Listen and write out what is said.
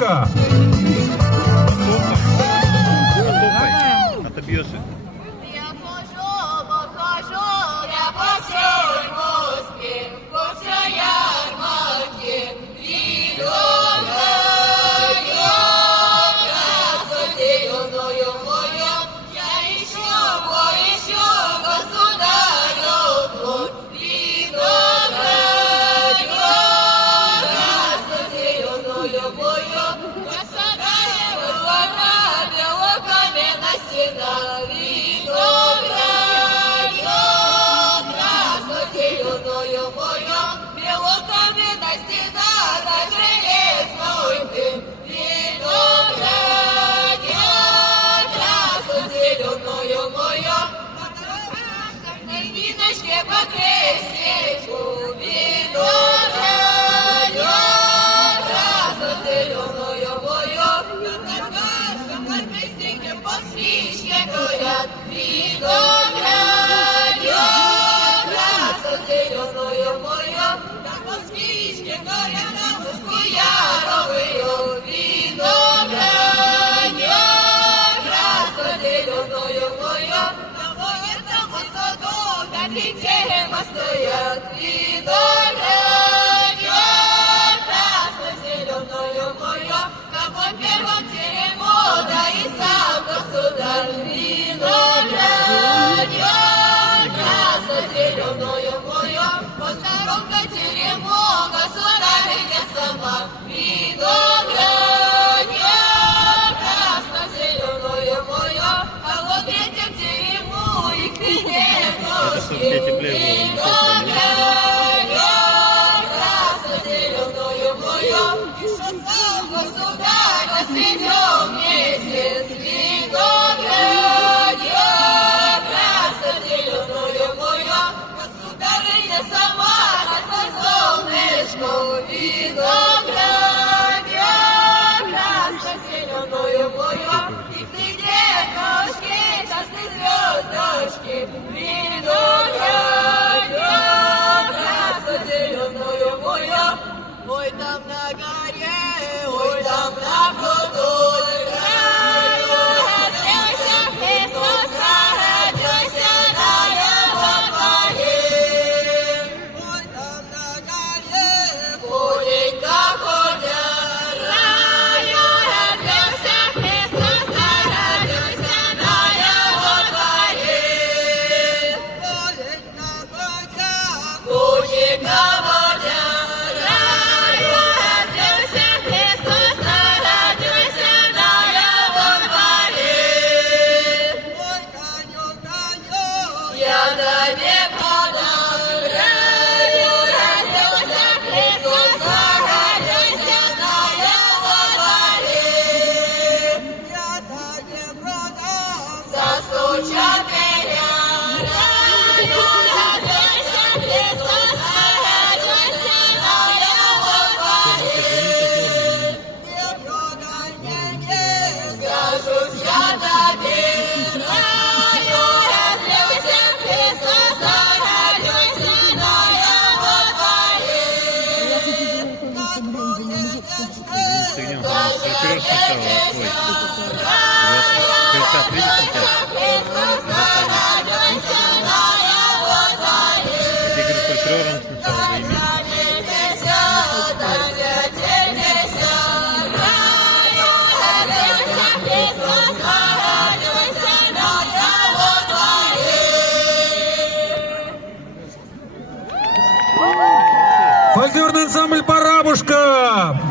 «Парабушка». Отобьешься. Я хожу я по всей Москве, по всей ярмарке, видом красотеюною мою, я ищу государю твой, видом красотеюною мою, государю двора белокаменная стена, видом красотеюною мою, белокаменная стена, даже лесной дым, видом красотеюною мою, на виночке по крестечку, видом красотеюною мою, на крестике по свечке горят, видом красотеюною мою, на по свечке горят, на муску яровую, видом красотеюною мою, на военном саду, на пятерема стоят, видом красно-зеленую мою, на мой первом терему, да и сам государь, видом красно-зеленую мою, по втором терему, государыня сама, видом красно-зеленую мою, а вот третьем терему и крене ножки, видом красно-зеленую мою, и что сам государь на среднем месяц, видом красно-зеленую мою, государыня сама на солнышку, видом красно-зеленую мою, и ты девушки, красные звездочки, видом красно-зеленую мою, ой там на горе, ой там на пруду, родился Христос, родился на его дворе. Ой там на горе, ходит ходя, родился Христос, родился на его дворе. Ходит ходя, ходит ходя, родился Христос, родился на его дворе. Ой, коню, коню, я тебе подам, родился Христос, родился на его дворе. Я тебе продам, застучат меня, родился Христос, родился на его дворе. Не продай меня, скажу я тебе, родился Христос, родился на его дворе. Как будет Сигнал. Вперед сначала свой. Вот. Кричат, видишь, сейчас? родился на его дворе. Где говорит, фольклором сначала заиметь. Фольклорный ансамбль «Парабушка».